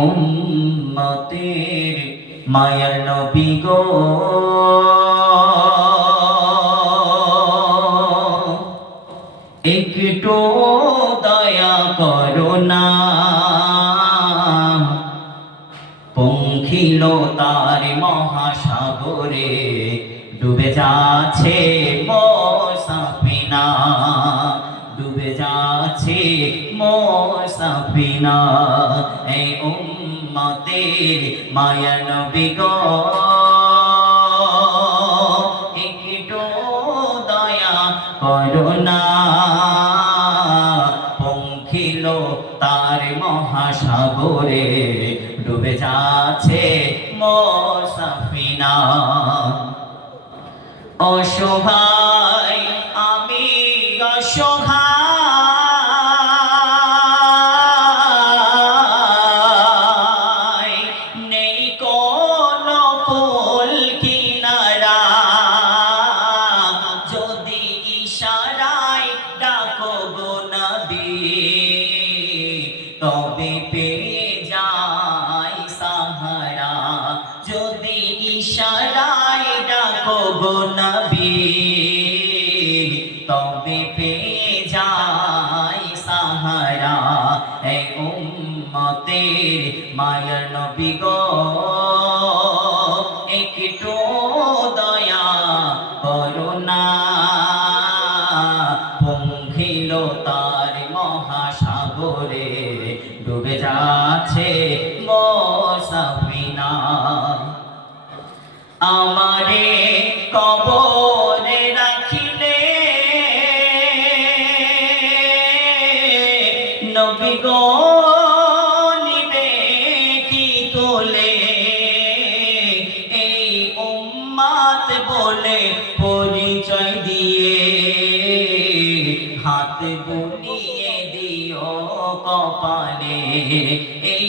উম্মতের মায়ার নবী গো একটু দয়া করো না পঙ্খিল তার মহাসাগরে ডুবে যাচ্ছে মোসাফিনা ডুবে যাচ্ছে মোসাফিনা এই উম্মতের মায়া নবী গো একটু দয়া করো না পঙ্খিল তার মহাসাগরে ডুবে যাচ্ছে মোসাফিনা অসহায় আমি অসহায় নেই কোনো কুল কিনারা যদি ইশারায় ডাকো গো নবী তবে পেয়ে যাই সাহারা যদি ইশারায় ডাকো গো নবী তবে পেয়ে যাই সাহারা এই উম্মতের মায়ার নবী গো একটু দয়া করো না পঙ্খিল তার মহাসাগরে ডুবে যাচ্ছে মোসাফিনা আমারে কবরে রাখিলে নবী গো নিবে কি তোলে এই উম্মত বলে পরিচয় দিয়ে হাত বুলিয়ে দিও কপালে এই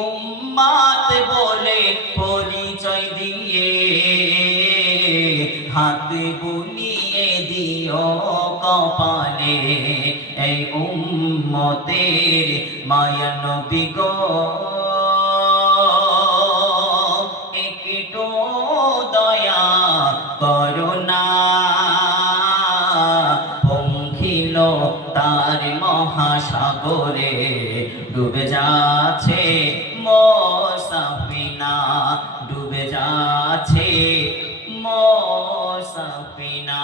উম্মত বলে পরিচয় দিয়ে হাত বুলিয়ে দিও কপালে এই উম্মতের মায়া নবী গো একটু দয়া করো না পঙ্খিল তার মহাসাগরে ডুবে যাচ্ছে মোসাফিনা ডুবে যাচ্ছে মোসাফিনা।